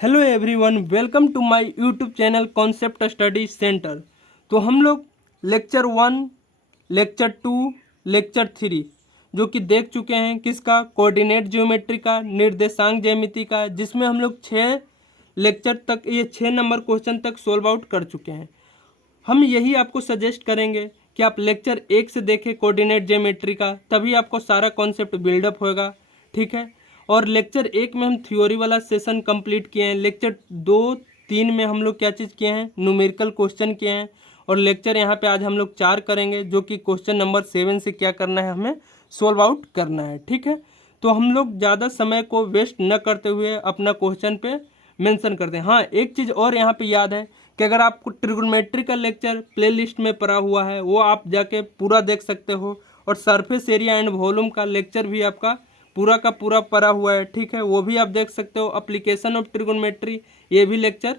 Hello everyone, welcome to my YouTube channel concept study centre. तो हम लोग lecture 1, lecture 2, lecture 3 जो कि देख चुके हैं किसका, कोऑर्डिनेट ज्योमेट्री का, निर्देशांक ज्यामिति का, जिसमें हम लोग 6 लेक्चर तक ये 6 नंबर क्वेश्चन तक सोल्व आउट कर चुके हैं। हम यही आपको सजेस्ट करेंगे कि आप लेक्चर 1 से देखें कोऑर्डिनेट ज्योमेट्री का, तभी आपको सारा कॉन्सेप्ट बिल्डअप होगा। ठीक है। और लेक्चर 1 में हम थ्योरी वाला सेशन कंप्लीट किए हैं। लेक्चर 2, 3 में हम लोग क्या चीज़ किए हैं, न्यूमेरिकल क्वेश्चन किए हैं। और लेक्चर यहाँ पे आज हम लोग 4 करेंगे, जो कि क्वेश्चन नंबर 7 से क्या करना है, हमें सोल्व आउट करना है। ठीक है। तो हम लोग ज़्यादा समय को वेस्ट न करते हुए अपना क्वेश्चन पे मेंशन करते हैं। हाँ, एक चीज़ और यहाँ पे याद है कि अगर आपको ट्रिग्नोमेट्री का लेक्चर प्लेलिस्ट में पड़ा हुआ है, वो आप जाके पूरा देख सकते हो। और सरफेस एरिया एंड वॉल्यूम का लेक्चर भी आपका पूरा का पूरा पड़ा हुआ है। ठीक है, वो भी आप देख सकते हो। एप्लीकेशन ऑफ ट्रिग्नोमेट्री, ये भी लेक्चर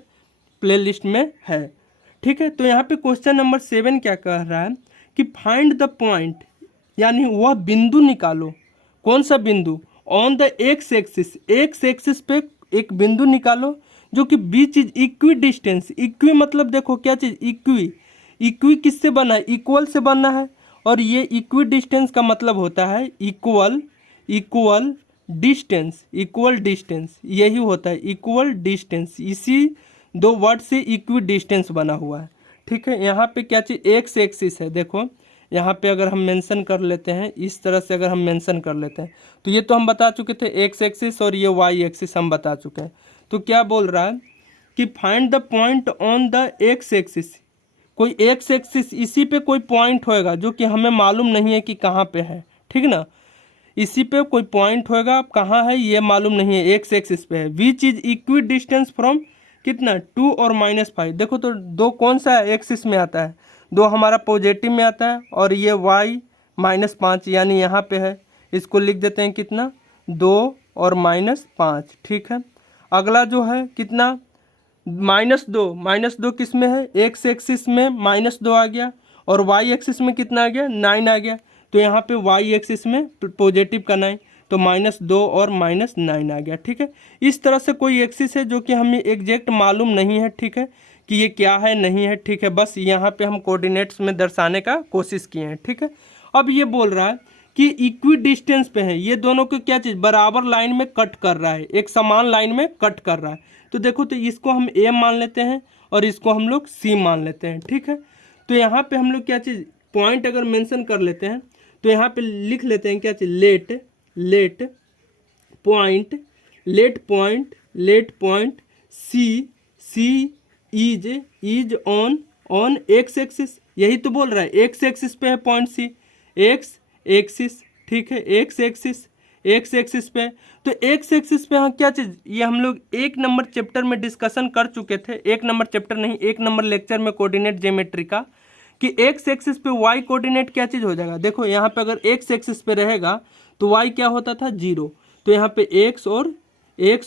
प्लेलिस्ट में है। ठीक है। तो यहाँ पे क्वेश्चन नंबर 7 क्या कह रहा है कि फाइंड द पॉइंट, यानी वह बिंदु निकालो। कौन सा बिंदु? On the x axis, x axis पे एक बिंदु निकालो जो कि बीच इज इक्वी डिस्टेंस। इक्वी मतलब देखो क्या चीज, इक्वी। इक्वी किससे बना है? इक्वल से बना है। और ये इक्वी डिस्टेंस का मतलब होता है equal, equal distance, equal distance यही होता है, इक्वल डिस्टेंस। इसी दो वर्ड से इक्वी डिस्टेंस बना हुआ है। ठीक है। यहाँ पे क्या चीज़, एक्स एक्सिस है। देखो यहाँ पे अगर हम मेंशन कर लेते हैं, इस तरह से अगर हम मेंशन कर लेते हैं, तो ये तो हम बता चुके थे एक्स एक्सिस, और ये वाई एक्सिस हम बता चुके हैं। तो क्या बोल रहा है कि find the point on the x axis. कोई एक्स एक्सिस, इसी पे कोई पॉइंट होएगा जो कि हमें मालूम नहीं है कि कहाँ पे है। ठीक ना, इसी पे कोई पॉइंट होएगा, अब कहाँ है ये मालूम नहीं है, एक्स एक्सिस पे है। Which is equidistance from कितना, 2 और -5। देखो तो दो कौन सा एक्सिस में आता है, दो हमारा पॉजिटिव में आता है, और ये y -5 यानी यहाँ पे है। इसको लिख देते हैं कितना, 2 और -5। ठीक है। अगला जो है कितना, -2, -2 किस में है, एक्स एक्सिस में -2 आ गया, और वाई एक्सिस में कितना आ गया, 9 आ गया। तो यहाँ पे वाई एक्सिस में पॉजिटिव का 9, तो -2 और -9 आ गया। ठीक है। इस तरह से कोई एक्सिस है जो कि हमें एग्जैक्ट मालूम नहीं है। ठीक है, कि ये क्या है नहीं है। ठीक है, बस यहाँ पे हम कोऑर्डिनेट्स में दर्शाने का कोशिश किए हैं। ठीक है। अब ये बोल रहा है कि इक्वी डिस्टेंस पे है, ये दोनों को क्या चीज़, बराबर लाइन में कट कर रहा है, एक समान लाइन में कट कर रहा है। तो देखो तो इसको हम ए मान लेते हैं और इसको हम लोग सी मान लेते हैं। ठीक है। तो यहाँ पे हम लोग क्या चीज़, पॉइंट अगर मेंशन कर लेते हैं, तो यहाँ पे लिख लेते हैं क्या चीज़, let, let point, let point, let point C, C is on x axis. यही तो बोल रहा है, एक्स एक्सिस पे है पॉइंट सी, एक्स एक्सिस। ठीक है, एक्स एक्सिस, एक्स एक्सिस पे। तो एक्स एक्सिस पे हाँ क्या चीज़, ये हम लोग 1 नंबर चैप्टर में डिस्कशन कर चुके थे। 1 नंबर चैप्टर नहीं, 1 नंबर लेक्चर में कोऑर्डिनेट ज्योमेट्री का, कि एक्स एक्सिस पे वाई कोऑर्डिनेट क्या चीज़ हो जाएगा। देखो यहाँ पे अगर एक्स एक्सिस पे रहेगा तो वाई क्या होता था, 0। तो यहाँ पे एक्स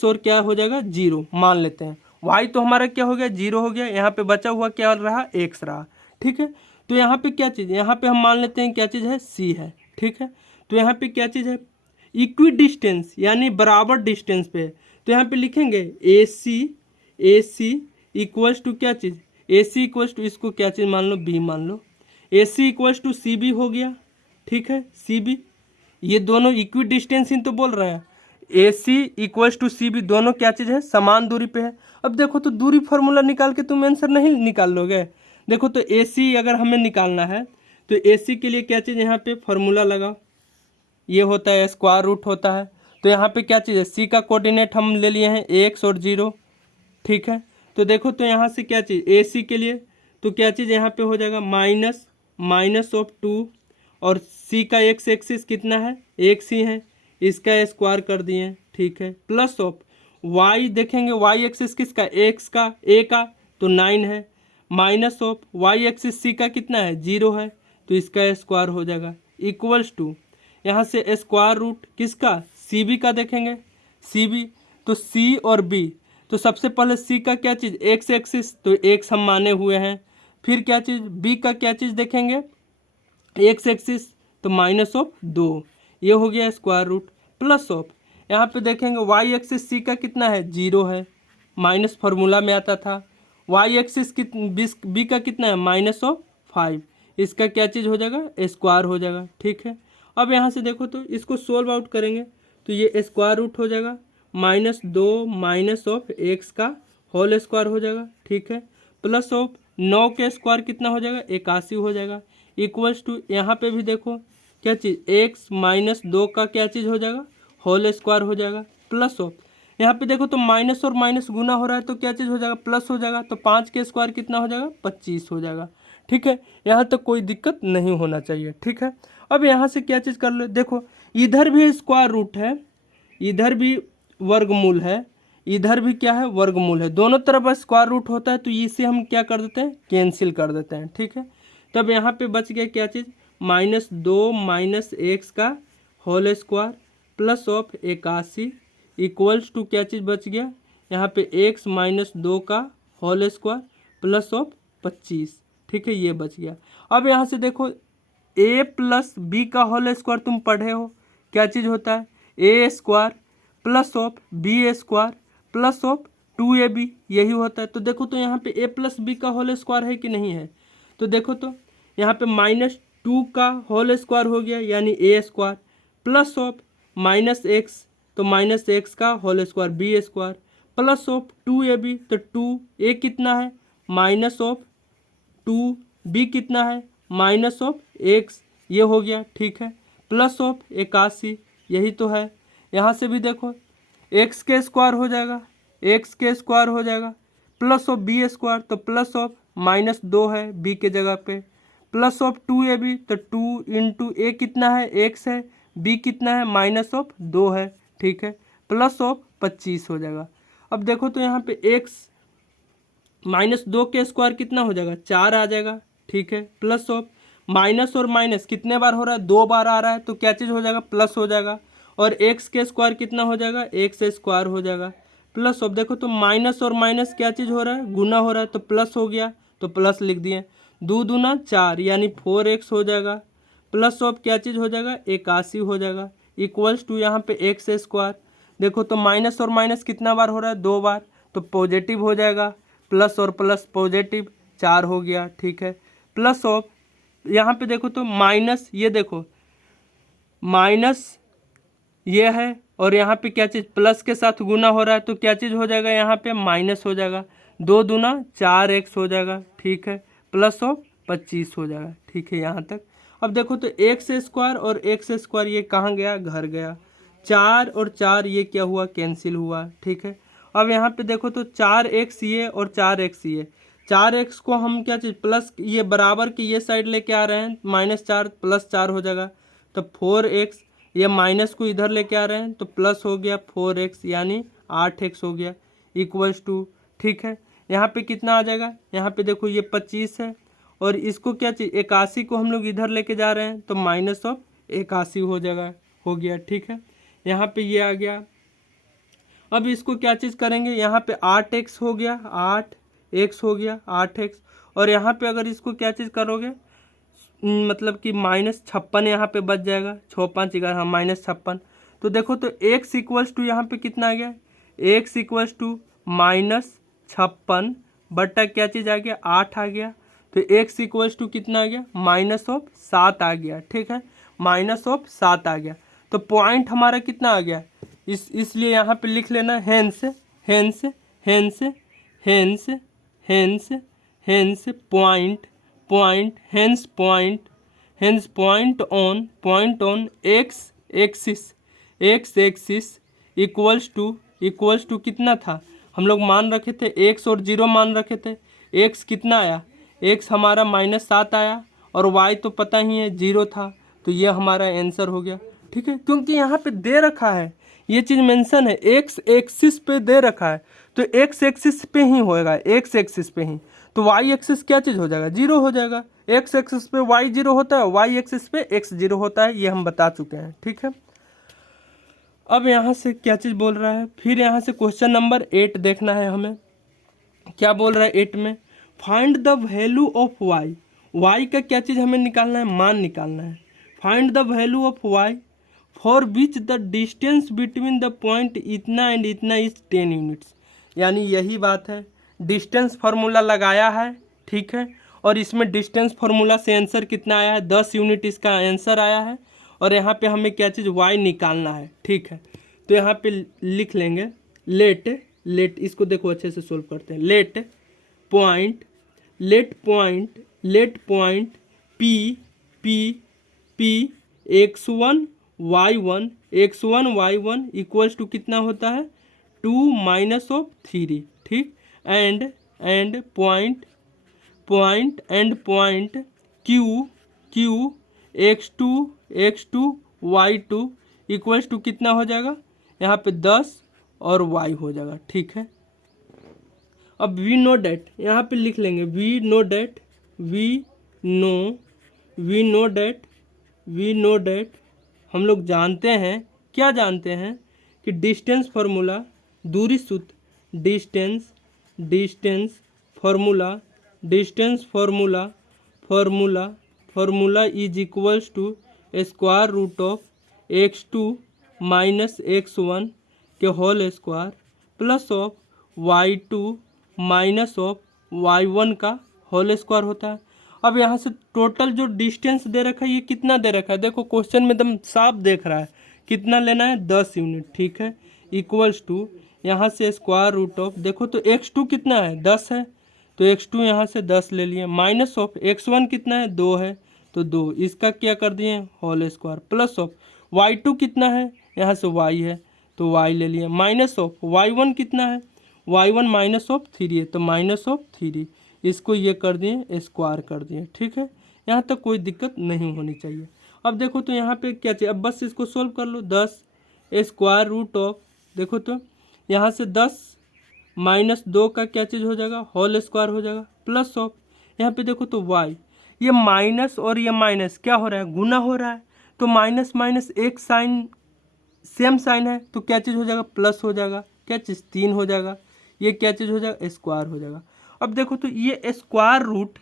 और क्या हो जाएगा, 0 मान लेते हैं। वाई तो हमारा क्या हो गया, 0 हो गया। यहाँ पे बचा हुआ क्या रहा, एक्स रहा। ठीक है। तो यहाँ पे क्या चीज़, यहाँ पे हम मान लेते हैं क्या चीज़ है, सी है। ठीक है। तो यहाँ पे क्या चीज़ है, इक्वी डिस्टेंस यानी बराबर डिस्टेंस पे। तो यहाँ पे लिखेंगे ए सी इक्वल्स टू क्या चीज़, ए सी इक्वल्स टू, इसको क्या चीज़ मान लो, बी मान लो। ए सी इक्वल्स टू सी बी हो गया। ठीक है, सी बी, ये दोनों इक्वी डिस्टेंस ही तो बोल रहे हैं। ए सी इक्वल्स टू सी बी, दोनों क्या चीज़ है, समान दूरी पे है। अब देखो तो दूरी फार्मूला निकाल के तुम आंसर नहीं निकाल लोगे। देखो तो ए सी अगर हमें निकालना है, तो ए सी के लिए क्या चीज़, यहाँ पे फार्मूला लगाओ, ये होता है स्क्वायर रूट होता है। तो यहाँ पे क्या चीज़ है, सी का कोऑर्डिनेट हम ले लिए हैं एक्स और 0। ठीक है। तो देखो तो यहाँ से क्या चीज़, ए सी के लिए तो क्या चीज़ यहाँ पे हो जाएगा, -2, और सी का एक्स एक्सिस कितना है, एक्स ही है, इसका स्क्वायर कर दिए। ठीक है, प्लस ऑफ वाई, देखेंगे वाई एक्सिस किसका, एक्स का, ए का, तो 9 है, माइनस ऑफ वाई एक्सिस सी का कितना है, 0 है, तो इसका स्क्वायर हो जाएगा, इक्वल्स टू यहाँ से स्क्वायर रूट किसका, सी बी का देखेंगे, सी बी, तो सी और बी, तो सबसे पहले सी का क्या चीज़, एक्स एक्सिस, तो एक्स हम माने हुए हैं। फिर क्या चीज़, बी का क्या चीज़ देखेंगे, एक्स एक्सिस, तो -2, ये हो गया स्क्वायर रूट, प्लस ऑफ यहाँ पे देखेंगे वाई एक्सिस सी का कितना है, 0 है, माइनस फार्मूला में आता था। वाई एक्सिस बी का कितना है -5, इसका क्या चीज़ हो जाएगा स्क्वायर हो जाएगा। ठीक है, अब यहाँ से देखो तो इसको सोल्व आउट करेंगे तो ये स्क्वायर रूट हो जाएगा -2 माइनस ऑफ एक्स का होल स्क्वायर हो जाएगा। ठीक है, प्लस ऑफ 9 के स्क्वायर कितना हो जाएगा 81 हो जाएगा, इक्वल्स टू यहाँ पे भी देखो क्या चीज़ एक्स -2 का क्या चीज़ हो जाएगा होल स्क्वायर हो जाएगा, प्लस ऑफ यहाँ पे देखो तो माइनस और माइनस गुना हो रहा है तो क्या चीज़ हो जाएगा प्लस हो जाएगा, तो 5 के स्क्वायर कितना हो जाएगा 25 हो जाएगा। ठीक है, यहाँ तक कोई दिक्कत नहीं होना चाहिए। ठीक है, अब यहाँ से क्या चीज़ कर लो, देखो इधर भी स्क्वायर रूट है, इधर भी वर्गमूल है, इधर भी क्या है वर्गमूल है, दोनों तरफ स्क्वायर रूट होता है तो इसे हम क्या कर देते हैं कैंसिल कर देते हैं। ठीक है, तब यहाँ पे बच गया क्या चीज़ -2 माइनस एक्स का whole square plus of 81 equals to क्या चीज़ बच गया यहाँ पे एक्स -2 का होल स्क्वायर प्लस ऑफ 25। ठीक है, ये बच गया। अब यहाँ से देखो a प्लस बी का होल स्क्वायर तुम पढ़े हो क्या चीज़ होता है A square plus of B square plus of 2ab, यही होता है। तो देखो तो यहाँ पे a प्लस बी का होल स्क्वायर है कि नहीं है, तो देखो तो यहाँ पे -2 का होल स्क्वायर हो गया यानी a square plus of -x तो -x का whole square B square plus of 2ab तो 2a कितना है माइनस ऑफ 2b कितना है माइनस ऑफ x, ये हो गया। ठीक है, प्लस ऑफ 81, यही तो है। यहाँ से भी देखो x के स्क्वायर हो जाएगा, x के स्क्वायर हो जाएगा प्लस ऑफ बी स्क्वायर तो प्लस ऑफ -2 है b के जगह पे प्लस ऑफ 2ab तो 2 इंटू a कितना है x है, b कितना है -2 है। ठीक है, प्लस ऑफ 25 हो जाएगा। अब देखो तो यहाँ पे x -2 के स्क्वायर कितना हो जाएगा 4 आ जाएगा। ठीक है, प्लस ऑफ माइनस और माइनस कितने बार हो रहा है 2 बार आ रहा है तो क्या चीज़ हो जाएगा प्लस हो जाएगा, और x के स्क्वायर कितना हो जाएगा x स्क्वायर हो जाएगा प्लस ऑफ देखो तो माइनस और माइनस क्या चीज़ हो रहा है गुना हो रहा है तो प्लस हो गया तो प्लस लिख दिए, 2 दूना 4 यानी 4x हो जाएगा प्लस ऑफ क्या चीज़ हो जाएगा 81 हो जाएगा इक्वल्स टू यहाँ पे x स्क्वायर देखो तो माइनस और माइनस कितना बार हो रहा है 2 बार तो पॉजिटिव हो जाएगा, प्लस और प्लस पॉजिटिव 4 हो गया। ठीक है, प्लस ऑफ यहाँ पे देखो तो माइनस, ये देखो माइनस ये है और यहाँ पे क्या चीज़ प्लस के साथ गुना हो रहा है तो क्या चीज़ हो जाएगा यहाँ पे माइनस हो जाएगा, 2 दूना 4x हो जाएगा। ठीक है, प्लस ऑफ 25 हो जाएगा। ठीक है, यहाँ तक। अब देखो तो एक्स स्क्वायर और एक्स स्क्वायर ये कहाँ गया घर गया, 4 और 4 ये क्या हुआ कैंसिल हुआ। ठीक है, अब यहाँ पे देखो तो 4x ये और 4x ये, 4x को हम क्या चीज़ प्लस ये बराबर की ये साइड लेके आ रहे हैं -4 + 4 हो जाएगा तो 4x, ये माइनस को इधर लेके आ रहे हैं तो प्लस हो गया 4x यानी 8x हो गया इक्वल्स टू। ठीक है, यहाँ पे कितना आ जाएगा, यहाँ पे देखो ये 25 है और इसको क्या चीज़ 81 को हम लोग इधर लेके जा रहे हैं तो -81 हो जाएगा हो गया। ठीक है, यहाँ पे ये आ गया। अब इसको क्या चीज़ करेंगे, यहाँ पे 8x हो गया, 8x हो गया 8x, और यहाँ पे अगर इसको क्या चीज़ करोगे मतलब कि -56 यहाँ पे बच जाएगा, 6 5 11 हाँ -56। तो देखो तो x इक्वल्स टू यहाँ पे कितना आ गया, x इक्वल्स टू -56 बटा क्या चीज़ आ गया 8 आ गया, तो x इक्वल्स टू कितना आ गया -7 आ गया। ठीक है, -7 आ गया, तो पॉइंट हमारा कितना आ गया, इसलिए यहाँ पे लिख लेना hence hence hence hence hence hence point point hence point on x axis equals to कितना था, हम लोग मान रखे थे x और 0 मान रखे थे, x कितना आया, x हमारा -7 आया और y तो पता ही है 0 था, तो ये हमारा आंसर हो गया। ठीक है, क्योंकि यहाँ पे दे रखा है ये चीज़ मेंशन है, x एक्सिस पे दे रखा है तो x एक्सिस पे ही होएगा, x एक्सिस पे ही, तो y एक्सिस क्या चीज़ हो जाएगा 0 हो जाएगा, x एक्सिस पे y 0 होता है, y एक्सिस पे x 0 होता है, ये हम बता चुके हैं। ठीक है, अब यहाँ से क्या चीज़ बोल रहा है, फिर यहाँ से क्वेश्चन नंबर 8 देखना है हमें, क्या बोल रहा है 8 में, find the value of y का क्या चीज़ हमें निकालना है, मान निकालना है। Find the value of y for which the distance between the point इतना एंड इतना इज 10 यूनिट्स। यानी यही बात है, डिस्टेंस फार्मूला लगाया है, ठीक है। और इसमें डिस्टेंस फार्मूला से आंसर कितना आया है, 10 यूनिट इसका आंसर आया है। और यहाँ पे हमें क्या चीज़ y निकालना है, ठीक है। तो यहाँ पे लिख लेंगे लेट इसको देखो अच्छे से सोल्व करते हैं। Let point P x1 y1 equals to कितना होता है 2 माइनस ऑफ 3, ठीक। And point q x2 y2 equals to कितना हो जाएगा, यहाँ पे 10 और y हो जाएगा, ठीक है। अब वी नो डेट यहाँ पे लिख लेंगे, वी नो डेट हम लोग जानते हैं, क्या जानते हैं कि डिस्टेंस फार्मूला, दूरी सूत्र distance formula is equals to square root of x2 minus x1 के whole square plus of y2 minus of y1 का होल स्क्वायर होता है। अब यहाँ से टोटल जो डिस्टेंस दे रखा है ये कितना दे रखा है, देखो क्वेश्चन में एकदम साफ देख रहा है कितना लेना है, 10 यूनिट, ठीक है। इक्वल्स टू यहाँ से स्क्वायर रूट ऑफ, देखो तो x2 कितना है 10 है, तो x2 यहाँ से 10 ले लिए, माइनस ऑफ x1 कितना है 2 है, तो 2 इसका क्या कर दिए whole square, plus of y2 कितना है, यहाँ से y है तो y ले लिए, माइनस ऑफ y1 कितना है, y1 माइनस ऑफ 3 है तो माइनस ऑफ 3, इसको ये कर दिए स्क्वायर कर दिए, ठीक है। यहाँ तक कोई दिक्कत नहीं होनी चाहिए। अब देखो तो यहाँ पे क्या चाहिए, अब बस इसको सोल्व कर लो, 10 स्क्वायर रूट ऑफ, देखो तो यहाँ से 10 माइनस 2 का क्या चीज़ हो जाएगा, होल स्क्वायर हो जाएगा, प्लस ऑफ यहाँ पे देखो तो y, ये माइनस और ये माइनस क्या हो रहा है, गुना हो रहा है, तो माइनस माइनस एक साइन सेम साइन है तो क्या चीज़ हो जाएगा, प्लस हो जाएगा, क्या चीज़ 3 हो जाएगा, ये क्या चीज़ हो जाएगा स्क्वायर हो जाएगा। अब देखो तो ये स्क्वायर रूट,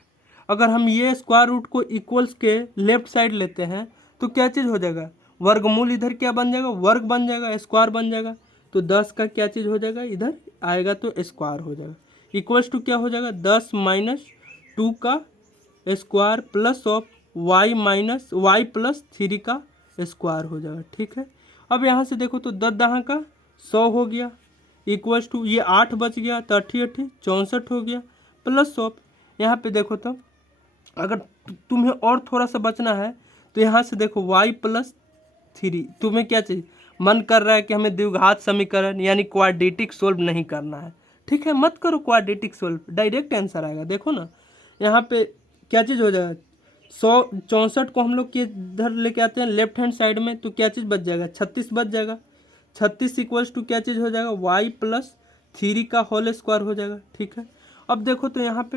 अगर हम ये स्क्वायर रूट को इक्वल्स के लेफ्ट साइड लेते हैं तो क्या चीज़ हो जाएगा, वर्गमूल इधर क्या बन जाएगा, वर्ग बन जाएगा, स्क्वायर बन जाएगा, तो 10 का क्या चीज़ हो जाएगा इधर आएगा तो स्क्वायर हो जाएगा, इक्वल्स टू क्या हो जाएगा 10 माइनस 2 का square plus of y plus 3 का स्क्वायर हो जाएगा, ठीक है। अब यहाँ से देखो तो 10 दहाँ का 100 हो गया, इक्वल्स टू ये 8 बच गया तो 8 64 हो गया, प्लस ऑफ यहाँ पे देखो तो अगर तुम्हें और थोड़ा सा बचना है तो यहाँ से देखो y प्लस 3, तुम्हें क्या चाहिए, मन कर रहा है कि हमें द्विघात समीकरण यानी क्वाड्रेटिक सोल्व नहीं करना है, ठीक है, मत करो क्वाड्रेटिक सोल्व, डायरेक्ट आंसर आएगा। देखो ना यहाँ पे क्या चीज़ हो जाएगा, 164 को हम लोग के इधर लेके आते हैं लेफ्ट हैंड साइड में तो क्या चीज़ बच जाएगा, 36 बच जाएगा, 36 इक्वल्स टू क्या चीज़ हो जाएगा y प्लस 3 का होल स्क्वायर हो जाएगा, ठीक है। अब देखो तो यहाँ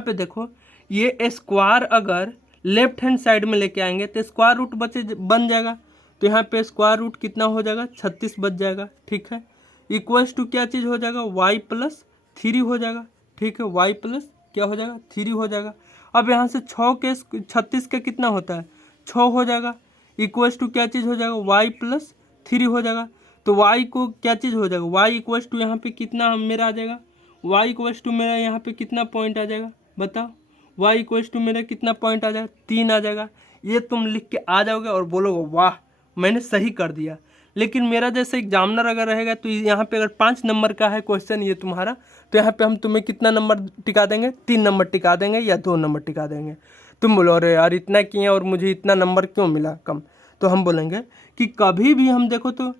पे देखो ये स्क्वायर अगर लेफ्ट हैंड साइड में लेके आएंगे तो स्क्वायर रूट बन जाएगा, तो यहाँ पे स्क्वायर रूट कितना हो जाएगा 36 बच जाएगा, ठीक है। इक्वल्स टू क्या चीज़ हो जाएगा y प्लस 3 हो जाएगा, ठीक है, y प्लस क्या हो जाएगा 3 हो जाएगा। अब यहाँ से 6 के 36 का कितना होता है 6 हो जाएगा, इक्वल्स टू क्या चीज़ हो जाएगा y प्लस 3 हो जाएगा, तो y को क्या चीज़ हो जाएगा y इक्वल्स टू यहाँ पे कितना मेरा आ जाएगा, y इक्वल्स टू मेरा यहाँ पे कितना पॉइंट आ जाएगा बताओ, y इक्वल्स टू मेरा कितना पॉइंट आ जाएगा 3 आ जाएगा। ये तुम लिख के आ जाओगे और बोलोगे वाह मैंने सही कर दिया। लेकिन मेरा जैसे एग्जामिनर अगर रहेगा तो यहाँ पे अगर 5 नंबर का है क्वेश्चन ये तुम्हारा, तो यहाँ पे हम तुम्हें कितना नंबर टिका देंगे, 3 नंबर टिका देंगे या 2 नंबर टिका देंगे। तुम बोलो अरे यार इतना किए और मुझे इतना नंबर क्यों मिला कम, तो हम बोलेंगे कि कभी भी हम देखो तो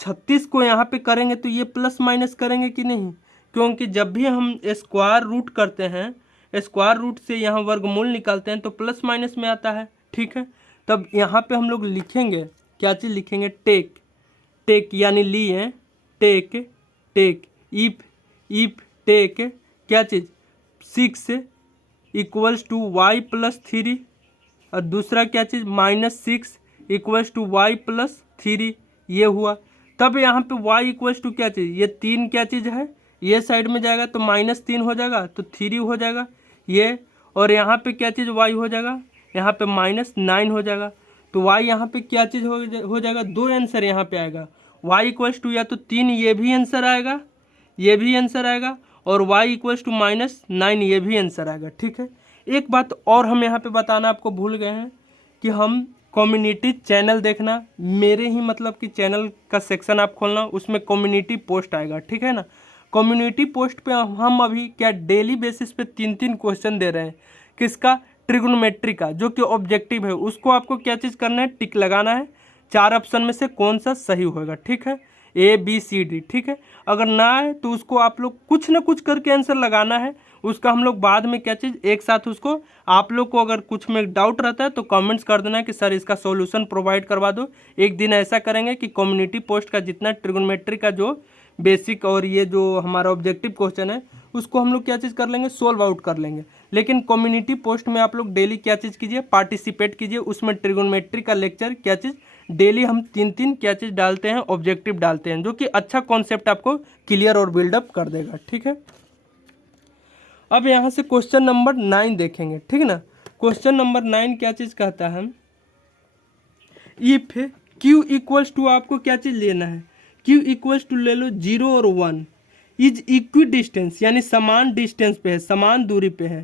36 को यहाँ पे करेंगे तो ये प्लस माइनस करेंगे कि नहीं, क्योंकि जब भी हम स्क्वायर रूट करते हैं, स्क्वायर रूट से यहाँ वर्गमूल निकालते हैं तो प्लस माइनस में आता है, ठीक है। तब यहाँ पे हम लोग लिखेंगे क्या चीज़ लिखेंगे, टेक यानी लिए टेक इफ टेक क्या चीज़ 6 इक्वल्स टू y प्लस 3 और दूसरा क्या चीज़ -6 इक्वल्स टू y प्लस 3, ये हुआ। तब यहाँ पे y इक्वल्स टू क्या चीज़, ये 3 क्या चीज़ है ये साइड में जाएगा तो -3 हो जाएगा तो 3 हो जाएगा ये, और यहाँ पे क्या चीज़ y हो जाएगा यहाँ पे -9 हो जाएगा, तो y यहाँ पे क्या चीज़ हो जाएगा, 2 आंसर यहाँ पे आएगा, y इक्वल्स टू या तो 3 ये भी आंसर आएगा ये भी आंसर आएगा, और y इक्वल्स टू -9 ये भी आंसर आएगा। ठीक है, एक बात और हम यहाँ पे बताना आपको भूल गए हैं कि हम कम्युनिटी चैनल देखना, मेरे ही मतलब कि चैनल का सेक्शन आप खोलना, उसमें कम्युनिटी पोस्ट आएगा। ठीक है ना, कम्युनिटी पोस्ट पे हम अभी क्या डेली बेसिस पे 3-3 क्वेश्चन दे रहे हैं। किसका? ट्रिग्नोमेट्री का, जो कि ऑब्जेक्टिव है। उसको आपको क्या चीज़ करना है? टिक लगाना है, 4 ऑप्शन में से कौन सा सही होगा। ठीक है, ABCD। ठीक है, अगर ना है तो उसको आप लोग कुछ ना कुछ करके आंसर लगाना है। उसका हम लोग बाद में क्या चीज़ एक साथ उसको, आप लोग को अगर कुछ में डाउट रहता है तो कमेंट्स कर देना कि सर इसका सॉल्यूशन प्रोवाइड करवा दो। एक दिन ऐसा करेंगे कि कम्युनिटी पोस्ट का जितना ट्रिग्नोमेट्री का जो बेसिक और ये जो हमारा ऑब्जेक्टिव क्वेश्चन है उसको हम लोग क्या चीज़ कर लेंगे? सोल्व आउट कर लेंगे। लेकिन कम्युनिटी पोस्ट में आप लोग डेली क्या चीज़ कीजिए? पार्टिसिपेट कीजिए। उसमें ट्रिग्नोमेट्री का लेक्चर क्या चीज़ डेली हम 3-3 क्या चीज़ डालते हैं? ऑब्जेक्टिव डालते हैं, जो कि अच्छा कॉन्सेप्ट आपको क्लियर और बिल्डअप कर देगा। ठीक है, अब यहाँ से क्वेश्चन नंबर 9 देखेंगे। ठीक है ना, क्वेश्चन नंबर 9 क्या चीज़ कहता है? इफ Q इक्वल्स टू, आपको क्या चीज़ लेना है? Q इक्वल्स टू ले लो 0 और 1, इज इक्वी डिस्टेंस, यानी समान डिस्टेंस पे है, समान दूरी पे है,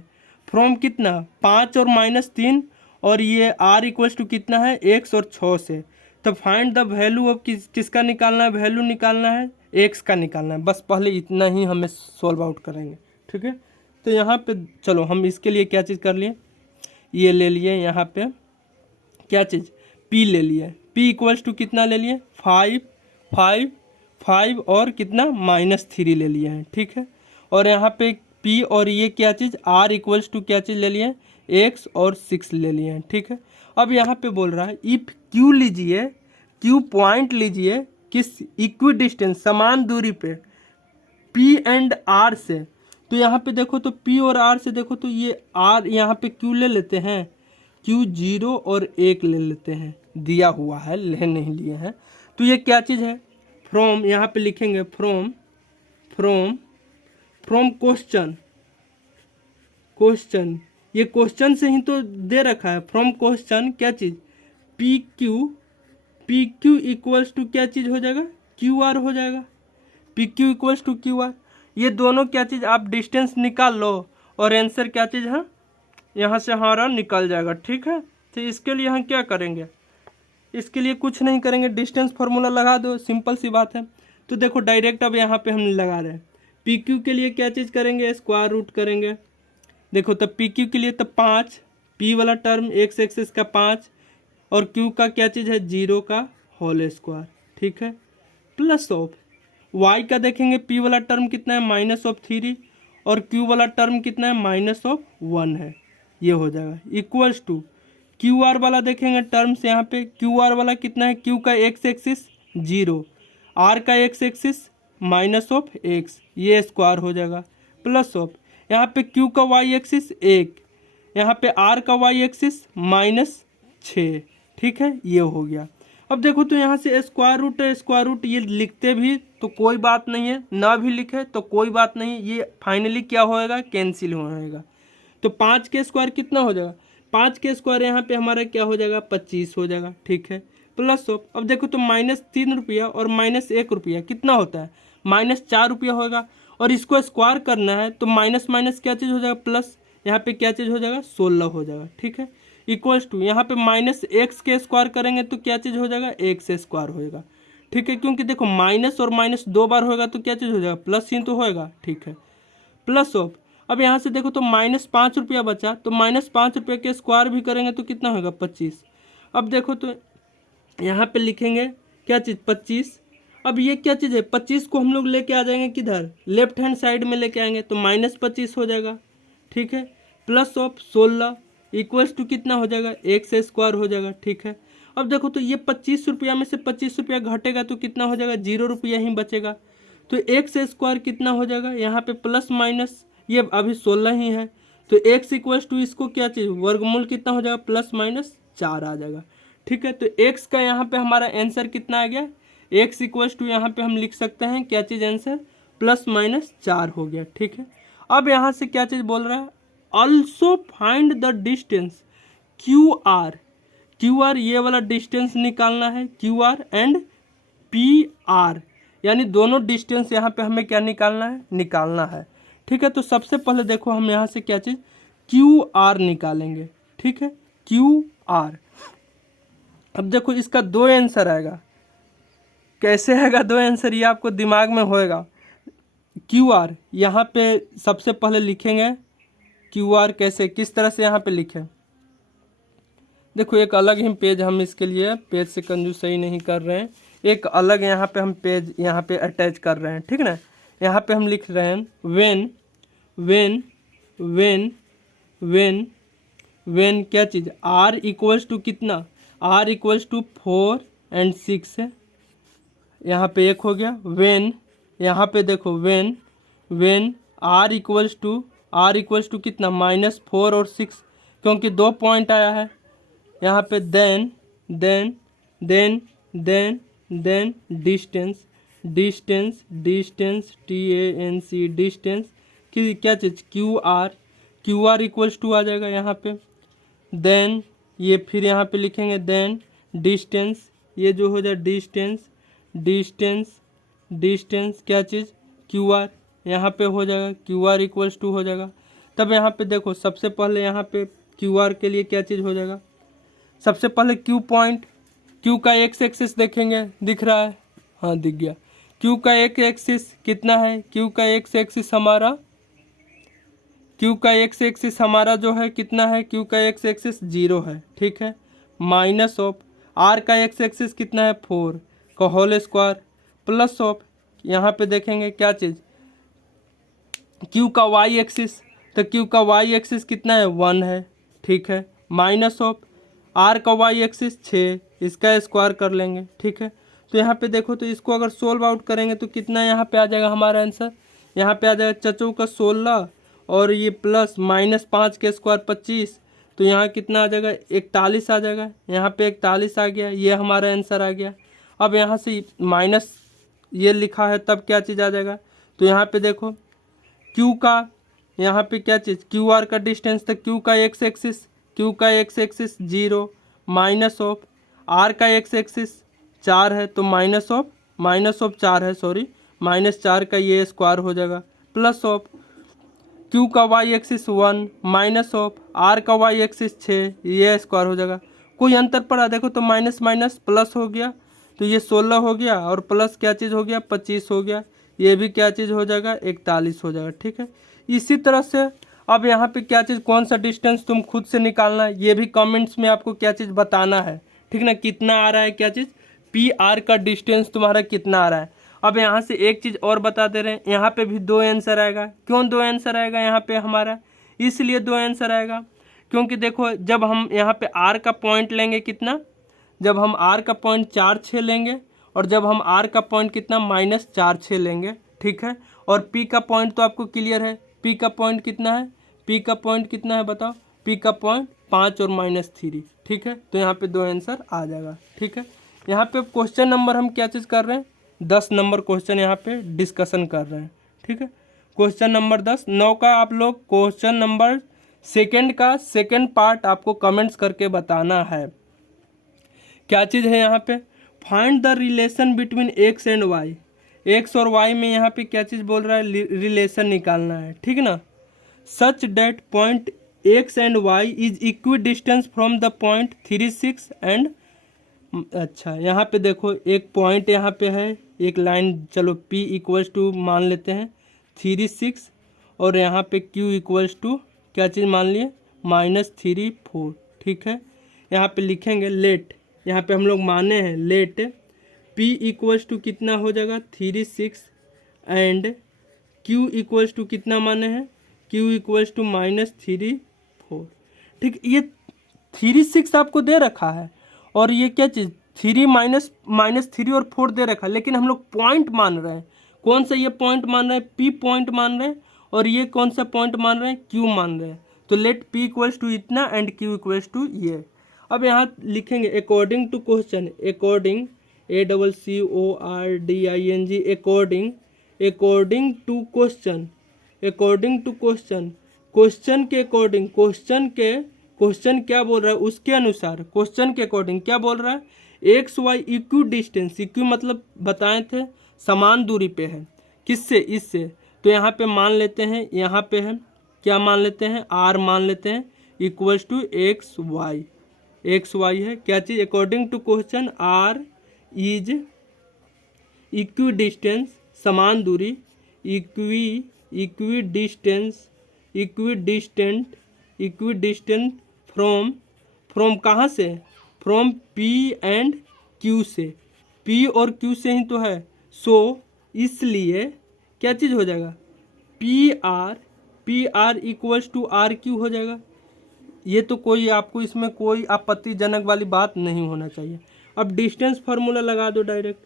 फ्रॉम कितना? 5 और -3, और ये R इक्वल्स टू कितना है? x और 6 से। तो फाइंड द वैल्यू ऑफ किसका निकालना है? वैल्यू निकालना है x का निकालना है। बस पहले इतना ही हमें सॉल्व आउट करेंगे। ठीक है, तो यहाँ पे चलो हम इसके लिए क्या चीज़ कर लिए? ये ले लिए यहाँ पे क्या चीज़? P ले लिए। P इक्वल्स टू कितना ले लिए? 5 5 5 और कितना? -3 ले लिए हैं। ठीक है, और यहाँ पे P और ये क्या चीज़? R इक्वल्स टू क्या चीज़ ले लिए? x और 6 ले लिए हैं। ठीक है, अब यहाँ पे बोल रहा है इफ Q लीजिए, Q पॉइंट लीजिए किस इक्वी डिस्टेंस, समान दूरी पे P एंड R से। तो यहाँ पे देखो तो P और R से देखो तो ये R यहाँ पे Q ले लेते हैं, Q 0 और 1 ले लेते हैं, दिया हुआ है, ले नहीं लिए हैं। तो ये क्या चीज़ है? फ्रॉम, यहाँ पे लिखेंगे from from from question, question ये क्वेश्चन से ही तो दे रखा है। फ्रॉम क्वेश्चन क्या चीज़? पी क्यू इक्वल्स टू क्या चीज़ हो जाएगा? QR हो जाएगा। PQ इक्वल्स टू QR, ये दोनों क्या चीज़? आप डिस्टेंस निकाल लो और आंसर क्या चीज़ है? यहाँ से हमारा निकल जाएगा। ठीक है, तो इसके लिए हम क्या करेंगे? इसके लिए कुछ नहीं करेंगे, डिस्टेंस फार्मूला लगा दो, सिंपल सी बात है। तो देखो डायरेक्ट अब यहाँ पे हम लगा रहे हैं। PQ के लिए क्या चीज़ करेंगे? स्क्वायर रूट करेंगे। देखो तब PQ के लिए तब 5, P वाला टर्म x एक्सिस का 5, और Q का क्या चीज़ है? 0 का होल स्क्वायर। ठीक है, प्लस ऑफ y का देखेंगे P वाला टर्म कितना है? -3, और Q वाला टर्म कितना है? -1 है। ये हो जाएगा इक्वल्स टू QR वाला देखेंगे टर्म्स, यहाँ पे QR वाला कितना है? Q का x एक्सिस 0, R का x एक्सिस -x, ये स्क्वायर हो जाएगा, प्लस ऑफ यहाँ पे Q का y एक्सिस 1, यहाँ पे R का y एक्सिस -6। ठीक है, ये हो गया। अब देखो तो यहाँ से स्क्वायर रूट ये लिखते भी तो कोई बात नहीं है, ना भी लिखे तो कोई बात नहीं, ये फाइनली क्या होएगा? कैंसिल होएगा। तो 5 के स्क्वायर कितना हो जाएगा? 5 के स्क्वायर यहाँ पे हमारा क्या हो जाएगा? 25 हो जाएगा। ठीक है, प्लस ऑफ अब देखो तो -3 रुपया और -1 रुपया कितना होता है? -4 रुपया होगा, और इसको स्क्वायर करना है तो माइनस माइनस क्या चीज़ हो जाएगा? प्लस, यहाँ पे क्या चीज़ हो जाएगा? 16 हो जाएगा। ठीक है, इक्वल्स टू यहाँ पे -x के स्क्वायर करेंगे तो क्या चीज़ हो जाएगा? x स्क्वायर होएगा। ठीक है, क्योंकि देखो माइनस और माइनस 2 बार होएगा तो क्या चीज़ हो जाएगा? प्लस ही तो होएगा। ठीक है, प्लस ऑफ अब यहाँ से देखो तो -5 रुपया बचा, तो -5 रुपये के स्क्वायर भी करेंगे तो कितना होगा? 25। अब देखो तो यहाँ पे लिखेंगे क्या चीज़? 25। अब ये क्या चीज़ है? 25 को हम लोग लेके आ जाएंगे किधर? लेफ्ट हैंड साइड में लेके आएंगे तो -25 हो जाएगा। ठीक है, प्लस ऑफ 16 इक्वल्स टू कितना हो जाएगा? x स्क्वायर हो जाएगा। ठीक है, अब देखो तो ये 25 रुपया में से 25 रुपया घटेगा तो कितना हो जाएगा? 0 रुपया ही बचेगा। तो x स्क्वायर कितना हो जाएगा? यहाँ पे प्लस माइनस ये अभी 16 ही है, तो x इक्वल्स टू इसको क्या चीज़? वर्गमूल कितना हो जाएगा? +-4 आ जाएगा। ठीक है, तो x का यहाँ पे हमारा आंसर कितना आ गया? x इक्वल्स टू यहाँ पे हम लिख सकते हैं क्या चीज़ आंसर? +-4 हो गया। ठीक है, अब यहाँ से क्या चीज़ बोल रहा है? Also find the distance QR ये वाला डिस्टेंस निकालना है, QR एंड PR यानी दोनों डिस्टेंस यहाँ पे हमें क्या निकालना है। ठीक है, तो सबसे पहले देखो हम यहाँ से क्या चीज़ क्यू आर निकालेंगे। ठीक है, क्यू आर। अब देखो इसका दो आंसर आएगा। कैसे आएगा दो आंसर, ये आपको दिमाग में होएगा। क्यू आर यहाँ पे सबसे पहले लिखेंगे क्यू आर, कैसे किस तरह से यहाँ पे लिखें। देखो एक अलग ही पेज हम इसके लिए पेज से कंजूसई नहीं कर रहे हैं, एक अलग यहाँ पे हम पेज यहाँ पे अटैच कर रहे हैं। ठीक ना, यहाँ पे हम लिख रहे हैं when when when when when क्या चीज़ आर इक्वल्स टू कितना, आर इक्वल्स टू 4 और 6 है, यहाँ पे एक हो गया। वेन यहाँ पे देखो when when R equals to कितना -4 और 6, क्योंकि 2 पॉइंट आया है यहाँ पे। Then then then then then distance distance distance TANC distance की क्या चीज़ क्यू आर इक्वल्स टू आ जाएगा यहाँ पे। देन ये फिर यहाँ पे लिखेंगे देन डिस्टेंस, ये जो हो जाए डिस्टेंस डिस्टेंस डिस्टेंस क्या चीज़ क्यू आर, यहाँ पे हो जाएगा क्यू आर इक्वल्स टू हो जाएगा। तब यहाँ पे देखो सबसे पहले यहाँ पे क्यू आर के लिए क्या चीज़ हो जाएगा, सबसे पहले क्यू पॉइंट, क्यू का एक्स एक्सिस देखेंगे, दिख रहा है, हाँ दिख गया। क्यू का एक एक्सिस कितना है, क्यू का एक्स एक्सिस हमारा जो है कितना है, क्यू का एक्स एक्सिस 0 है। ठीक है, माइनस ऑफ आर का एक्स एक्सिस कितना है 4 का होल स्क्वायर, प्लस ऑफ यहाँ पे देखेंगे क्या चीज़ क्यू का वाई एक्सिस, तो क्यू का वाई एक्सिस कितना है 1 है। ठीक है, माइनस ऑफ आर का वाई एक्सिस 6, इसका स्क्वायर कर लेंगे। ठीक है, तो यहाँ पे देखो तो इसको अगर सोल्व आउट करेंगे तो कितना यहाँ पे आ जाएगा हमारा आंसर, यहाँ पे आ जाएगा चचो का 16 और ये प्लस -5 के स्क्वायर 25, तो यहाँ कितना आ जाएगा 41 आ जाएगा, यहाँ पे 41 आ गया, ये हमारा आंसर आ गया। अब यहाँ से माइनस ये लिखा है तब क्या चीज़ आ जाएगा, तो यहाँ पे देखो क्यू का यहाँ पे क्या चीज़ क्यू आर का डिस्टेंस, तो क्यू का x axis 0 minus of R का एक्स एक्सिस 4 है, तो माइनस ऑफ 4 है, सॉरी -4 का ये स्क्वायर हो जाएगा, प्लस ऑफ क्यू का y axis 1 minus of R का वाई एक्सिस 6, ये स्क्वायर हो जाएगा। कोई अंतर पड़ा देखो तो माइनस माइनस प्लस हो गया, तो ये 16 हो गया और प्लस क्या चीज़ हो गया 25 हो गया, ये भी क्या चीज़ हो जाएगा 41 हो जाएगा। ठीक है, इसी तरह से अब यहाँ पे क्या चीज़ कौन सा डिस्टेंस तुम खुद से निकालना है, ये भी कमेंट्स में आपको क्या चीज़ बताना है। ठीक ना, कितना आ रहा है क्या चीज़ PR का डिस्टेंस तुम्हारा कितना आ रहा है। अब यहाँ से एक चीज़ और बता दे रहे हैं, यहाँ पे भी 2 आंसर आएगा। क्यों 2 आंसर आएगा यहाँ पे हमारा, इसलिए 2 आंसर आएगा क्योंकि देखो जब हम यहाँ पे R का पॉइंट लेंगे कितना, जब हम R का पॉइंट 4 6 लेंगे और जब हम R का पॉइंट कितना -4 6 लेंगे। ठीक है, और P का पॉइंट तो आपको क्लियर है, P का पॉइंट कितना है, P का पॉइंट कितना है बताओ, P का पॉइंट 5 और -3। ठीक है, तो यहाँ पे 2 आंसर आ जाएगा। ठीक है, यहाँ पे क्वेश्चन नंबर हम क्या चीज़ कर रहे हैं 10 नंबर क्वेश्चन यहाँ पे डिस्कशन कर रहे हैं। ठीक है, क्वेश्चन नंबर 10 9 का आप लोग क्वेश्चन नंबर सेकंड का सेकंड पार्ट आपको कमेंट्स करके बताना है। क्या चीज़ है यहाँ पे, find the relation between x and y, x और वाई में यहाँ पे क्या चीज़ बोल रहा है रिलेशन निकालना है। ठीक ना, such that point X and Y is equidistance from the point 3 6 and, अच्छा यहाँ पे देखो एक पॉइंट यहाँ पे है, एक लाइन चलो P इक्वल्स टू मान लेते हैं 3 6 और यहाँ पे Q इक्वल्स टू क्या चीज़ मान लिए -3 4। ठीक है, यहाँ पे लिखेंगे लेट, यहाँ पे हम लोग माने हैं लेट P इक्वल्स टू कितना हो जाएगा 3 6 एंड Q इक्वल्स टू कितना माने हैं, Q इक्वल्स टू -3 4। ठीक, ये 3 6 आपको दे रखा है और ये क्या चीज़ 3 -3 और 4 दे रखा है, लेकिन हम लोग पॉइंट मान रहे हैं। कौन सा ये पॉइंट मान रहे हैं, P पॉइंट मान रहे हैं, और ये कौन सा पॉइंट मान रहे हैं, Q मान रहे हैं। तो लेट P इक्वल्स टू इतना एंड Q इक्वल्स टू ये। अब यहाँ लिखेंगे according to question, according ACCORDING according to question, according to question, question के अकॉर्डिंग, क्वेश्चन क्या बोल रहा है उसके अनुसार, क्वेश्चन के अकॉर्डिंग क्या बोल रहा है x y equidistance, equi मतलब बताए थे समान दूरी पे है, किससे, इससे। तो यहाँ पे मान लेते हैं, यहाँ पे है क्या मान लेते हैं, आर मान लेते हैं equals to X Y. X Y है क्या चीज़, according to question R is equidistance, समान दूरी, इक्वी डिस्टेंट फ्रॉम कहाँ से, फ्रॉम पी एंड क्यू से, पी और क्यू से ही तो है। सो इसलिए क्या चीज़ हो जाएगा, P R equals to R Q हो जाएगा। ये तो कोई आपको इसमें कोई आपत्तिजनक वाली बात नहीं होना चाहिए। अब डिस्टेंस फार्मूला लगा दो डायरेक्ट,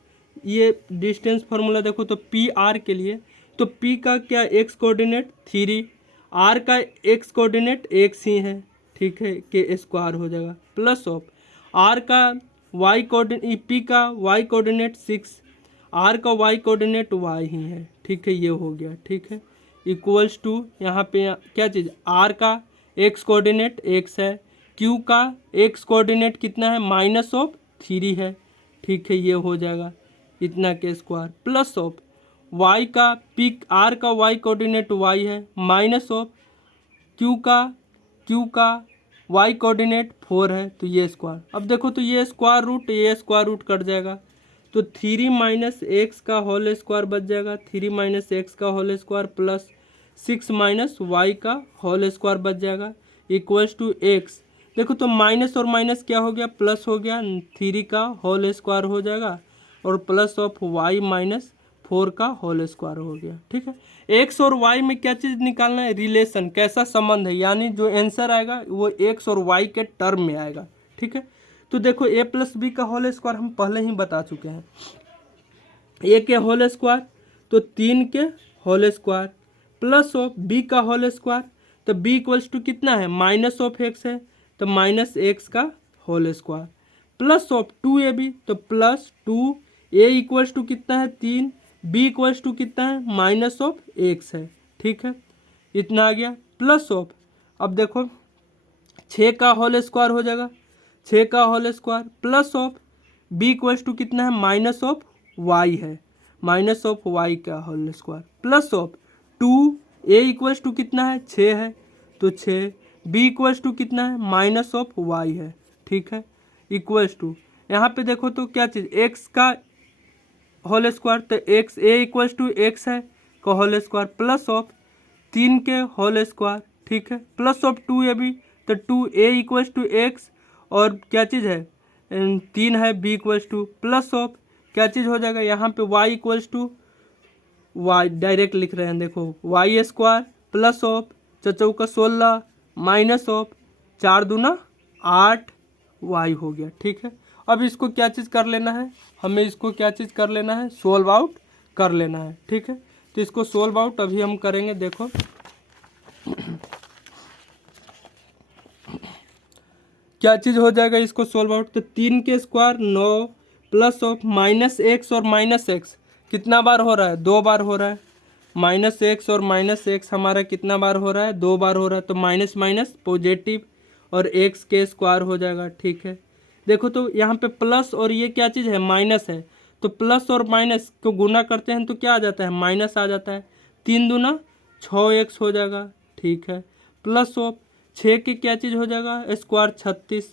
ये डिस्टेंस फार्मूला देखो तो पी आर के लिए, तो पी का क्या एक्स कोऑर्डिनेट 3, आर का एक्स कोऑर्डिनेट एक्स ही है, ठीक है, के स्क्वायर हो जाएगा, प्लस ऑफ आर का वाई कोऑर्डिनेट, पी का वाई कोऑर्डिनेट 6, आर का वाई कोऑर्डिनेट वाई ही है, ठीक है, ये हो गया, ठीक है, इक्वल्स टू यहाँ पे क्या चीज़, आर का एक्स कोऑर्डिनेट एक्स है, क्यू का एक्स कोऑर्डिनेट कितना है, -3 है, ठीक है, ये हो जाएगा इतना के स्क्वायर, प्लस ऑफ वाई का पी आर का वाई कोऑर्डिनेट वाई है, माइनस ऑफ क्यू का वाई कोऑर्डिनेट 4 है, तो ये स्क्वायर। अब देखो तो ये स्क्वायर रूट कट जाएगा, तो 3 माइनस एक्स का होल स्क्वायर बच जाएगा, 3 माइनस एक्स का whole square plus 6 minus y का होल स्क्वायर बच जाएगा, इक्वल्स टू एक्स। देखो तो माइनस और माइनस क्या हो गया, प्लस हो गया, 3 का होल स्क्वायर हो जाएगा और प्लस ऑफ वाई माइनस 4 का होल स्क्वायर हो गया, ठीक है। एक्स और वाई में क्या चीज़ निकालना है, रिलेशन, कैसा संबंध है, यानी जो आंसर आएगा वो एक्स और वाई के टर्म में आएगा, ठीक है। तो देखो ए प्लस बी का होल स्क्वायर हम पहले ही बता चुके हैं, ए के होल स्क्वायर तो 3 के whole square plus of B का होल स्क्वायर, तो बी इक्वल्स टू कितना है, माइनस ऑफ एक्स है, तो माइनस एक्स का whole square plus of 2ab, तो प्लस 2 ए इक्वल्स टू कितना है 3, बी इक्वल्स टू कितना है माइनस ऑफ एक्स है, ठीक है, इतना आ गया, प्लस ऑफ अब देखो 6 का होल स्क्वायर हो जाएगा, 6 का whole square plus of B equals to कितना है माइनस ऑफ वाई है, माइनस ऑफ वाई का whole square plus of 2 A equals to कितना है 6 है, तो 6 बी इक्वल्स टू कितना है माइनस ऑफ वाई है, ठीक है, इक्वल्स टू यहाँ पे देखो तो क्या चीज़, एक्स का होल स्क्वायर, तो x A equals to x है का होल स्क्वायर प्लस ऑफ 3 के होल स्क्वायर, ठीक है, प्लस ऑफ 2ab, तो 2a इक्वल्स टू एक्स और क्या चीज़ है 3 है, B equals to plus of क्या चीज़ हो जाएगा यहाँ पे y equals to y, direct लिख रहे हैं देखो वाई स्क्वायर प्लस ऑफ चौका 16 माइनस ऑफ 4 दूना 8 वाई हो गया, ठीक है। अब इसको क्या चीज़ कर लेना है, हमें इसको क्या चीज़ कर लेना है, सोल्व आउट कर लेना है, ठीक है। तो इसको सोल्व आउट अभी हम करेंगे, देखो क्या चीज़ हो जाएगा इसको सोल्व आउट, तो 3 के square 9 plus of minus x और माइनस एक्स कितना बार हो रहा है, 2 बार हो रहा है, माइनस एक्स और माइनस एक्स हमारा कितना बार हो रहा है, 2 बार हो रहा है, तो माइनस माइनस पॉजिटिव और एक्स के स्क्वायर हो जाएगा, ठीक है। देखो तो यहाँ पे प्लस और ये क्या चीज़ है माइनस है, तो प्लस और माइनस को गुना करते हैं तो क्या आ जाता है, माइनस आ जाता है, 3 दूना 6x हो जाएगा, ठीक है, प्लस ऑफ 6 के क्या चीज़ हो जाएगा स्क्वायर 36,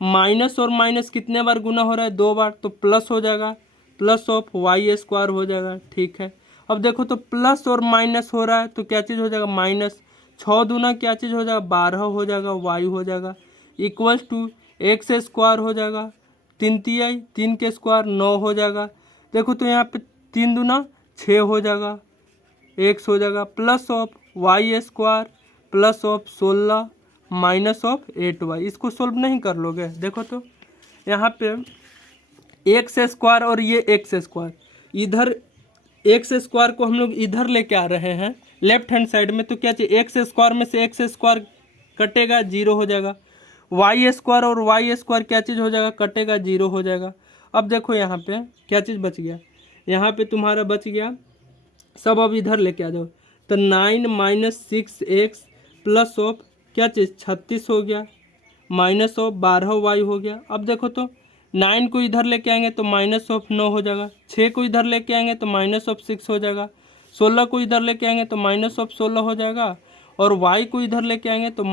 माइनस और माइनस कितने बार गुना हो रहा है, 2 बार, तो प्लस हो जाएगा, प्लस ऑफ वाई स्क्वायर हो जाएगा, ठीक है। अब देखो तो प्लस और माइनस हो रहा है तो क्या चीज़ हो जाएगा माइनस, 6 दूना क्या चीज़ हो जाएगा 12 हो जाएगा, वाई हो जाएगा, इक्वल्स टू एक्स स्क्वायर हो जाएगा, 3 के स्क्वायर 9 हो जाएगा, देखो तो यहाँ पे 3 दूना 6 हो जाएगा, एक्स हो जाएगा, plus of y square plus of 16 minus of 8y, इसको सोल्व नहीं कर लोगे, देखो तो यहाँ पे एक्स स्क्वायर और ये एक्स स्क्वायर, इधर एक्स स्क्वायर को हम लोग इधर लेके आ रहे हैं लेफ्ट हैंड साइड में, तो क्या चाहिए एक्स स्क्वायर में से एक्स स्क्वायर कटेगा 0 हो जाएगा, वाई स्क्वायर और वाई स्क्वायर क्या चीज़ हो जाएगा कटेगा 0 हो जाएगा। अब देखो यहाँ पे क्या चीज़ बच गया, यहाँ पे तुम्हारा बच गया सब, अब इधर लेके आ जाओ, तो 9 माइनस 6x प्लस ऑफ क्या चीज़ 36 हो गया, माइनस ऑफ 12y हो गया। अब देखो तो 9 को इधर लेके आएंगे तो -9 हो जाएगा। 6 को इधर लेके आएंगे तो -6 हो जाएगा। 16 को इधर लेके आएंगे तो -16 हो जाएगा। और y को इधर लेके आएंगे तो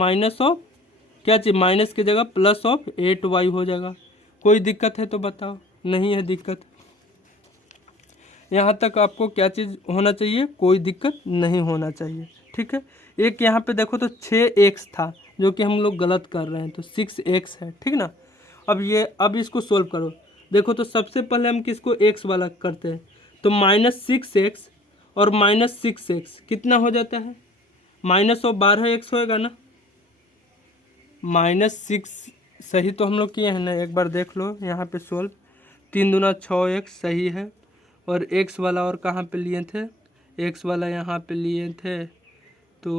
क्या चीज़, माइनस की जगह +8y हो जाएगा। कोई दिक्कत है तो बताओ? नहीं है दिक्कत। यहाँ तक आपको क्या चीज़ होना चाहिए, कोई दिक्कत नहीं होना चाहिए। ठीक है। एक यहाँ पे देखो तो 6x था जो कि हम लोग गलत कर रहे हैं, तो 6x है। ठीक ना। अब इसको सोल्व करो। देखो तो सबसे पहले हम किसको x वाला करते हैं, तो -6x और -6x कितना हो जाता है, -12x होएगा ना। -6 सही तो हम लोग किए हैं ना, एक बार देख लो यहाँ पे सोल्व। 3 दूना 6x सही है। और x वाला और कहाँ पे लिए थे, x वाला यहाँ पे लिए थे, तो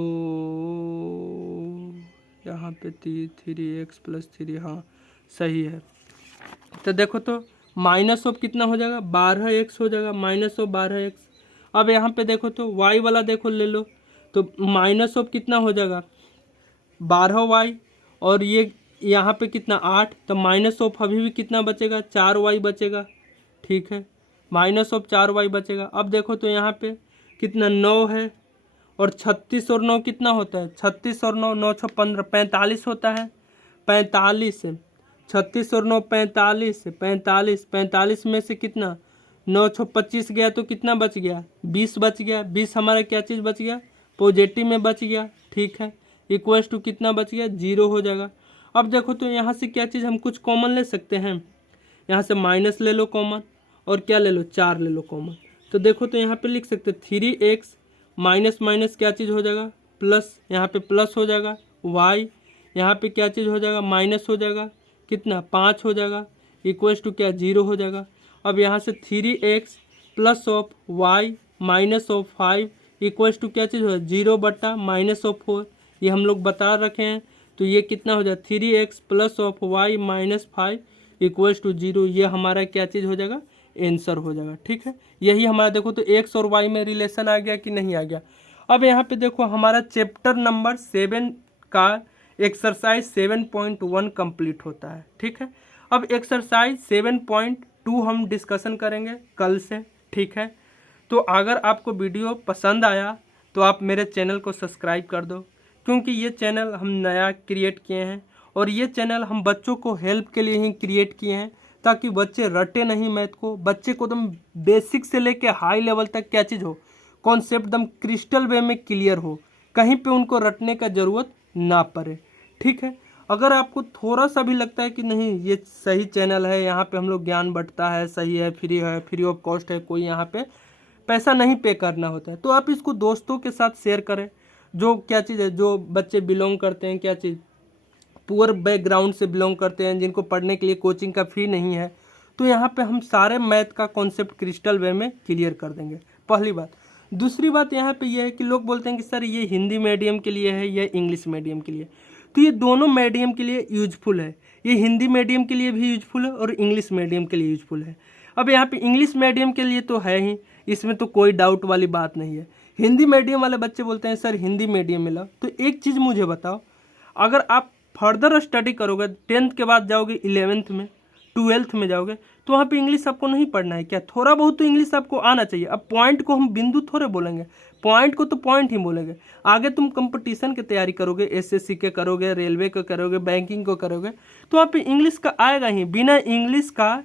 यहाँ पे 3x + 3, हाँ सही है। तो देखो तो -ऑफ कितना हो जाएगा, 12x हो जाएगा, -12x। अब यहाँ पे देखो तो y वाला देखो ले लो, तो -ऑफ कितना हो जाएगा, 12y। और ये यहाँ पे कितना 8, तो -ऑफ अभी भी कितना बचेगा, 4y बचेगा। ठीक है, -ऑफ 4y बचेगा। अब देखो तो यहाँ पे कितना 9 है, और 36 और 9 कितना होता है, 36 और 9 9 6 15 45 होता है। 45 है, 36 और 9 45 है, 45 में से कितना 9 6 25 गया तो कितना बच गया, 20 बच गया। 20 हमारा क्या चीज़ बच गया, पॉजिटिव में बच गया। ठीक है, इक्वल्स टू कितना बच गया, 0 हो जाएगा। अब देखो तो यहाँ से क्या चीज़ हम कुछ कॉमन ले सकते हैं, यहाँ से माइनस ले लो कॉमन, और क्या ले लो, 4 ले लो कॉमन। तो देखो तो यहाँ पे लिख सकते 3x माइनस माइनस क्या चीज़ हो जाएगा, प्लस, यहाँ पे प्लस हो जाएगा। y यहाँ पे क्या चीज़ हो जाएगा, माइनस हो जाएगा, कितना 5 हो जाएगा, इक्वल्स टू क्या 0 हो जाएगा। अब यहाँ से 3x plus of y minus of 5 equals to क्या चीज़ हो जाएगा, 0/-4। ये हम लोग बता रखे हैं, तो ये कितना हो जाएगा 3x plus of y minus 5 equals to 0। ये हमारा क्या चीज़ हो जाएगा, आंसर हो जाएगा। ठीक है, यही हमारा देखो तो x और y में रिलेशन आ गया कि नहीं आ गया। अब यहाँ पे देखो हमारा चैप्टर नंबर 7 का एक्सरसाइज 7.1 कंप्लीट होता है। ठीक है, अब एक्सरसाइज 7.2 हम डिस्कशन करेंगे कल से। ठीक है, तो अगर आपको वीडियो पसंद आया तो आप मेरे चैनल को सब्सक्राइब कर दो, क्योंकि ये चैनल हम नया क्रिएट किए हैं, और ये चैनल हम बच्चों को हेल्प के लिए ही क्रिएट किए हैं, ताकि बच्चे रटे नहीं मैथ को, बच्चे को एकदम बेसिक से लेके हाई लेवल तक क्या चीज़ हो, कॉन्सेप्ट एकदम क्रिस्टल वे में क्लियर हो, कहीं पे उनको रटने का ज़रूरत ना पड़े। ठीक है, अगर आपको थोड़ा सा भी लगता है कि नहीं ये सही चैनल है, यहाँ पे हम लोग ज्ञान बंटता है, सही है, फ्री ऑफ कॉस्ट है, कोई यहाँ पे पैसा नहीं पे करना होता है, तो आप इसको दोस्तों के साथ शेयर करें, जो क्या चीज़ है, जो बच्चे बिलोंग करते हैं क्या चीज़, पुअर बैकग्राउंड से बिलोंग करते हैं, जिनको पढ़ने के लिए कोचिंग का फी नहीं है, तो यहाँ पे हम सारे मैथ का कॉन्सेप्ट क्रिस्टल वे में क्लियर कर देंगे। पहली बात। दूसरी बात यहाँ पे ये है कि लोग बोलते हैं कि सर ये हिंदी मीडियम के लिए है या इंग्लिश मीडियम के लिए, तो ये दोनों मीडियम के लिए यूजफुल है। ये हिंदी मीडियम के लिए भी यूजफुल है और इंग्लिश मीडियम के लिए यूजफुल है। अब यहाँ पे इंग्लिश मीडियम के लिए तो है ही, इसमें तो कोई डाउट वाली बात नहीं है। हिंदी मीडियम वाले बच्चे बोलते हैं सर हिंदी मीडियम में लो, तो एक चीज़ मुझे बताओ, अगर आप फर्दर स्टडी करोगे, 10th के बाद जाओगे 11th में, 12th में जाओगे, तो वहाँ पे इंग्लिश आपको नहीं पढ़ना है क्या, थोड़ा बहुत तो इंग्लिश आपको आना चाहिए। अब पॉइंट को हम बिंदु थोड़े बोलेंगे, पॉइंट को तो पॉइंट ही बोलेंगे। आगे तुम कंपटीशन की तैयारी करोगे, एसएससी के करोगे, रेलवे को करोगे, बैंकिंग को करोगे, तो वहाँ पे इंग्लिश का आएगा ही। बिना इंग्लिश का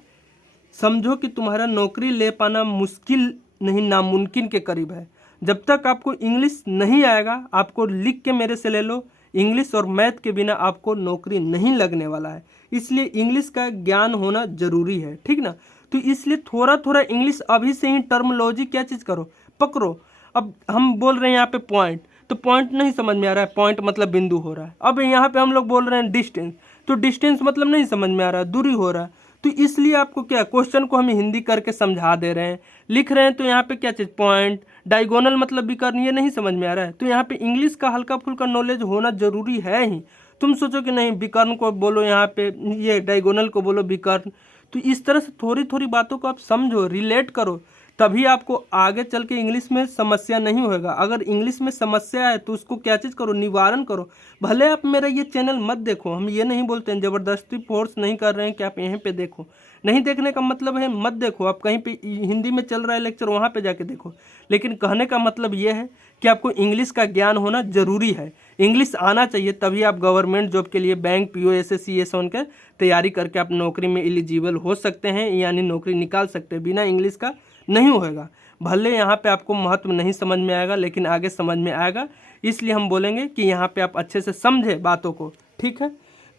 समझो कि तुम्हारा नौकरी ले पाना मुश्किल नहीं, नामुमकिन के करीब है। जब तक आपको इंग्लिश नहीं आएगा, आपको लिख के मेरे से ले लो, इंग्लिश और मैथ के बिना आपको नौकरी नहीं लगने वाला है। इसलिए इंग्लिश का ज्ञान होना जरूरी है। ठीक ना, तो इसलिए थोड़ा थोड़ा इंग्लिश अभी से ही टर्मोलॉजी क्या चीज़ करो, पकड़ो। अब हम बोल रहे हैं यहाँ पे पॉइंट, तो पॉइंट नहीं समझ में आ रहा है, पॉइंट मतलब बिंदु हो रहा है। अब यहाँ पे हम लोग बोल रहे हैं डिस्टेंस, तो डिस्टेंस मतलब नहीं समझ में आ रहा है, दूरी हो रहा है। तो इसलिए आपको क्या, क्वेश्चन को हम हिंदी करके समझा दे रहे हैं, लिख रहे हैं, तो यहाँ पे क्या चीज़, पॉइंट, डायगोनल मतलब विकर्ण, ये नहीं समझ में आ रहा है, तो यहाँ पे इंग्लिश का हल्का फुल्का नॉलेज होना जरूरी है ही। तुम सोचो कि नहीं विकर्ण को बोलो, यहाँ पे ये डायगोनल को बोलो विकर्ण, तो इस तरह से थोड़ी थोड़ी बातों को आप समझो, रिलेट करो, तभी आपको आगे चल के इंग्लिश में समस्या नहीं होगा। अगर इंग्लिश में समस्या है तो उसको क्या चीज़ करो, निवारण करो। भले आप मेरा ये चैनल मत देखो, हम ये नहीं बोलते हैं, ज़बरदस्ती फोर्स नहीं कर रहे हैं कि आप यहीं पे देखो। नहीं देखने का मतलब है मत देखो, आप कहीं पे हिंदी में चल रहा है लेक्चर वहाँ पे जाके देखो। लेकिन कहने का मतलब ये है कि आपको इंग्लिश का ज्ञान होना ज़रूरी है, इंग्लिश आना चाहिए, तभी आप गवर्नमेंट जॉब के लिए बैंक, पीओ, एसएससी ये सब के तैयारी करके आप नौकरी में एलिजिबल हो सकते हैं, यानी नौकरी निकाल सकते हैं। बिना इंग्लिश का नहीं होगा। भले यहाँ पे आपको महत्व नहीं समझ में आएगा, लेकिन आगे समझ में आएगा, इसलिए हम बोलेंगे कि यहाँ पे आप अच्छे से समझे बातों को, ठीक है।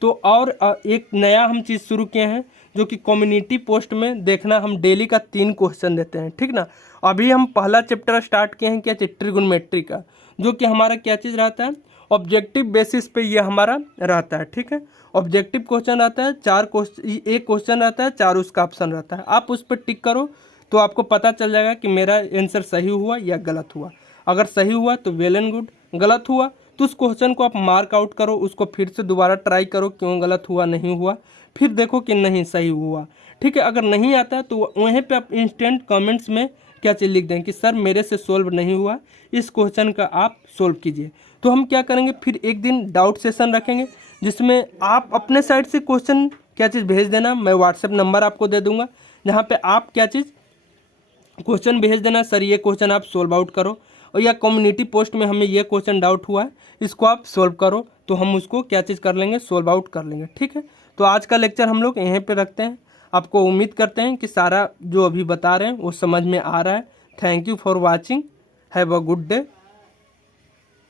तो और एक नया हम चीज़ शुरू किए हैं, जो कि कम्युनिटी पोस्ट में देखना, हम डेली का 3 क्वेश्चन देते हैं, ठीक ना। अभी हम पहला चैप्टर स्टार्ट किए हैं, क्या चीज़, ट्रिगोनोमेट्री का, जो कि हमारा क्या चीज़ रहता है, ऑब्जेक्टिव बेसिस पे ये हमारा रहता है, ठीक है। ऑब्जेक्टिव क्वेश्चन रहता है, 4 क्वेश्चन, एक क्वेश्चन रहता है, 4 उसका ऑप्शन रहता है। आप उस पर टिक करो तो आपको पता चल जाएगा कि मेरा आंसर सही हुआ या गलत हुआ। अगर सही हुआ तो वेल एंड गुड, गलत हुआ तो उस क्वेश्चन को आप मार्क आउट करो, उसको फिर से दोबारा ट्राई करो, क्यों गलत हुआ, नहीं हुआ, फिर देखो कि नहीं सही हुआ, ठीक है। अगर नहीं आता तो वहीं पे आप इंस्टेंट कमेंट्स में क्या चीज़ लिख दें कि सर मेरे से सोल्व नहीं हुआ, इस क्वेश्चन का आप सोल्व कीजिए। तो हम क्या करेंगे, फिर एक दिन डाउट सेशन रखेंगे, जिसमें आप अपने साइड से क्वेश्चन क्या चीज़ भेज देना। मैं व्हाट्सएप नंबर आपको दे दूंगा, जहाँ पे आप क्या चीज़ क्वेश्चन भेज देना, सर ये क्वेश्चन आप सोल्व आउट करो, और या कम्युनिटी पोस्ट में हमें ये क्वेश्चन डाउट हुआ है, इसको आप सोल्व करो, तो हम उसको क्या चीज़ कर लेंगे, सोल्व आउट कर लेंगे, ठीक है। तो आज का लेक्चर हम लोग यहीं पे रखते हैं। आपको उम्मीद करते हैं कि सारा जो अभी बता रहे हैं वो समझ में आ रहा है। Thank you for watching, have a good day.